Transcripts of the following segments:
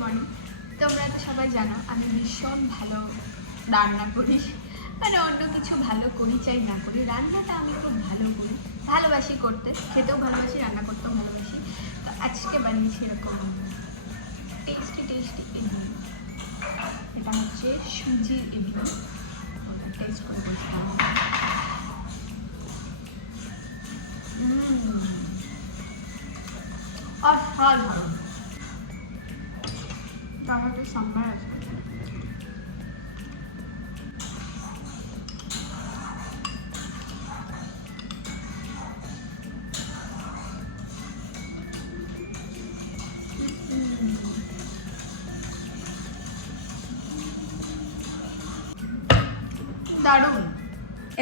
Morning. তোমরা তো সবাই জানো আমি ভীষণ ভালো রান্না করি, মানে অন্য কিছু ভালো করি চাই না করি, রান্নাটা আমি খুব ভালো করি, ভালোবাসি করতে, খেতেও ভালোবাসি, রান্না করতেও ভালোবাসি। তো আজকে বানিয়েছি এরকম টেস্টি টেস্টি ইডলি। এটা হচ্ছে সুজির ইডলি, টেস্ট করে বলছিলাম। অসাধারণ। টমেটো সাম্বার আছে। দারুণ।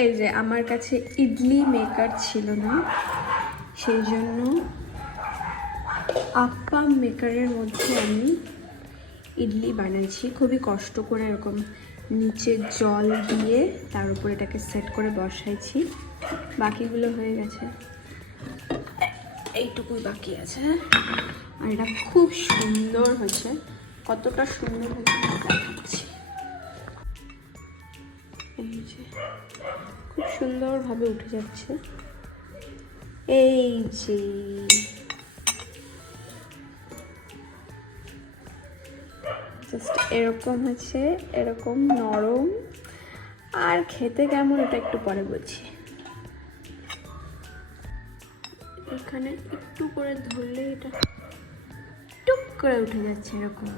এই যে আমার কাছে ইডলি মেকার ছিল না, সেই জন্য আপ্পাম মেকারের মধ্যে আমি ইডলি বানাইছি। খুবই কষ্ট করে এরকম নিচে জল দিয়ে তার উপর এটাকে সেট করে বসাইছি। বাকিগুলো হয়ে গেছে, এইটুকুই বাকি আছে। আর এটা খুব সুন্দর হয়েছে, কতটা সুন্দর হয়েছে দেখাচ্ছি। এই যে খুব সুন্দরভাবে উঠে যাচ্ছে। এই যে জাস্ট এরকম হচ্ছে, এরকম নরম। আর খেতে কেমন এটা একটু পরে বলছি। এখানে একটু করে ধরলে এটা টুক করে উঠে যাচ্ছে, এরকম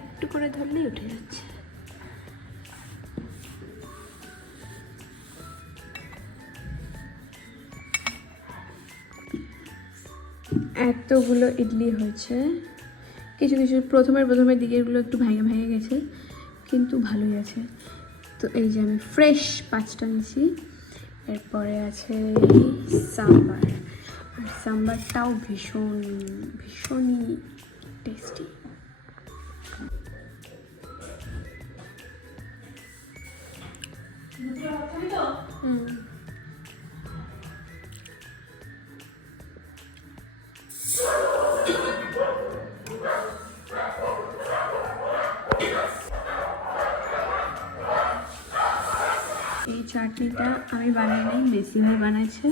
একটু করে ধরলেই উঠে যাচ্ছে। এতগুলো ইডলি হয়েছে, কিছু কিছু প্রথমের দিকেরগুলো একটু ভেঙে ভেঙে গেছে, কিন্তু ভালোই আছে। তো এই যে আমি ফ্রেশ 5টা নিয়েছি। এরপরে আছে সাম্বার, আর সাম্বারটাও ভীষণই টেস্টি। এই চাটনিটা আমি বানাই নাই, মেসি ভাই বানাইছে।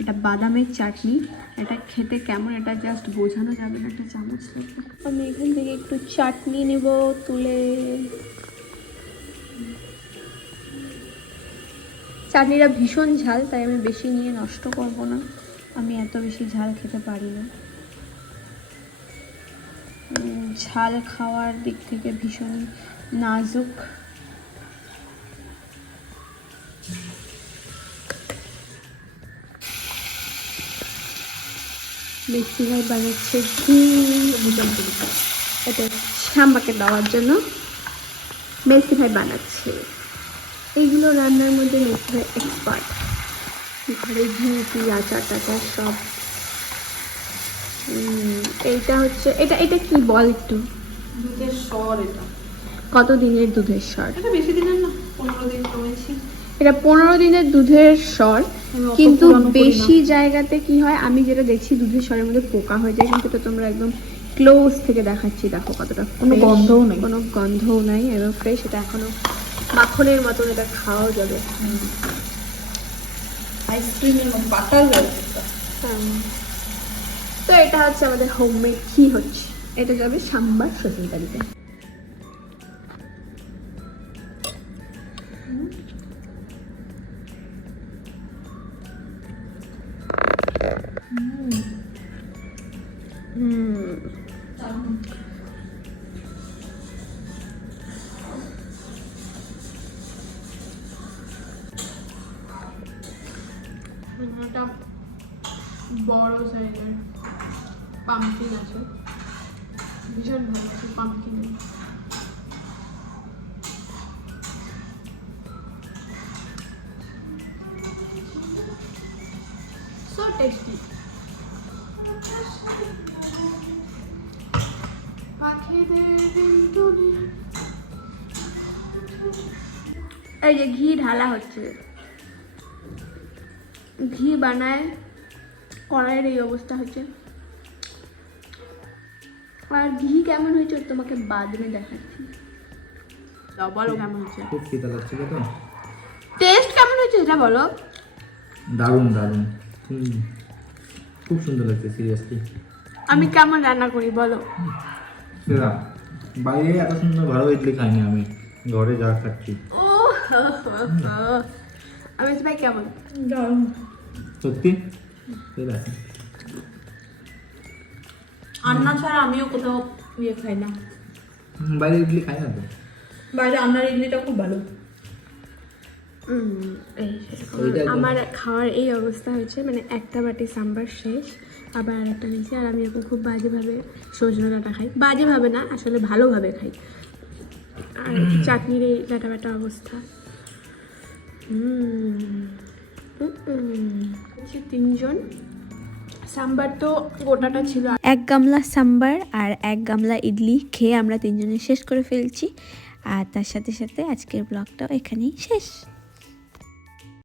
এটা বাদামের চাটনি। এটা খেতে কেমন এটা জাস্ট বোঝানো যাবে না, একটা চামচ লাগবে। আমি এখান থেকে একটু চাটনি নেব তুলে। চাটনিটা ভীষণ ঝাল, তাই আমি বেশি নিয়ে নষ্ট করব না। আমি এত বেশি ঝাল খেতে পারি না। ঝাল খাওয়ার দিক থেকে ভীষণ নাজুক। মেসি ভাই বানাচ্ছে ঘি ভুজন তরিকা। এটা শ্যাম্বাকে দেওয়ার জন্য মেসি ভাই বানাচ্ছে। এইগুলো রান্নার মধ্যে মেসি ভাই এক্সপার্ট। ঘরে ঘি আচার টাচার সব। এইটা হচ্ছে এটা কি বল একটু। দুধের স্বর। এটা কত দিনের দুধের স্বর? এটা বেশি দিনের না, 15 দিন করেছি। এটা 15 দিনের দুধের স্বর, কিন্তু বেশি জায়গাতে কি হয় আমি যেটা দেখছি দুধের স্বরের মধ্যে পোকা হয়ে যায়, কিন্তু এটা তোমরা একদম ক্লোজ থেকে দেখাচ্ছি, দেখো কতটা কোনো গন্ধও নেই, কোনো গন্ধও নাই, এবং ফ্রেশ। এটা এখনো মাখনের মতন, এটা খাওয়াও যাবে, আইসক্রিমের মতো বাটার লাগছে। তো এটা হচ্ছে আমাদের হোমমেড ঘি হচ্ছে। এটা যাবে সাম্বার শ্বশুরবাড়িতে। একটা বড় সাইজের পাম্পকিন আছে, ভীষণ ভালো আছে পাম্পকিন। So tasty. এই যে ঘি ঢালা হচ্ছে, ঘি বানায় কড়াইয়ের এই অবস্থা হচ্ছে। আর ঘি কেমন হয়েছে তোমাকে বাদ মে দেখাচ্ছি। দাও বলো কেমন হচ্ছে। খুব খিদা লাগছিল তো। টেস্ট কেমন হয়েছে এটা বলো। দারুণ দারুণ। খুব সুন্দর লাগছে সিরিয়াসলি। আমি কেমন রান্না করি বলো। বাইরে এত সুন্দর ভালো ইডলি খাইনি আমি, ঘরে যা খাচ্ছি। ও আমি ভাই কেমন? সত্যি ঠিক আছে। আন্না ছাড়া আমিও কোথাও ইয়ে খাই না, বাইরে ইডলি খাই না তো। বাইরে আন্নার ইডলিটা খুব ভালো। এই সেরকম। ওইটা একদম- আমার খাওয়ার এই অবস্থা হয়েছে, মানে একটা বাটি সাম্বার শেষ, আবার আরেকটা নিয়েছি। আর আমি এখন খুব বাজেভাবে সজনে ডাঁটা খাই, বাজেভাবে না আসলে ভালোভাবে খাই। আর চাটনির এই ডাটা বাটা অবস্থা। হচ্ছে তিনজন, সাম্বার তো গোটাটা ছিল। এক গামলা সাম্বার আর এক গামলা ইডলি খেয়ে আমরা তিনজনে শেষ করে ফেলছি। আর তার সাথে সাথে আজকের ব্লগটাও এখানেই শেষ।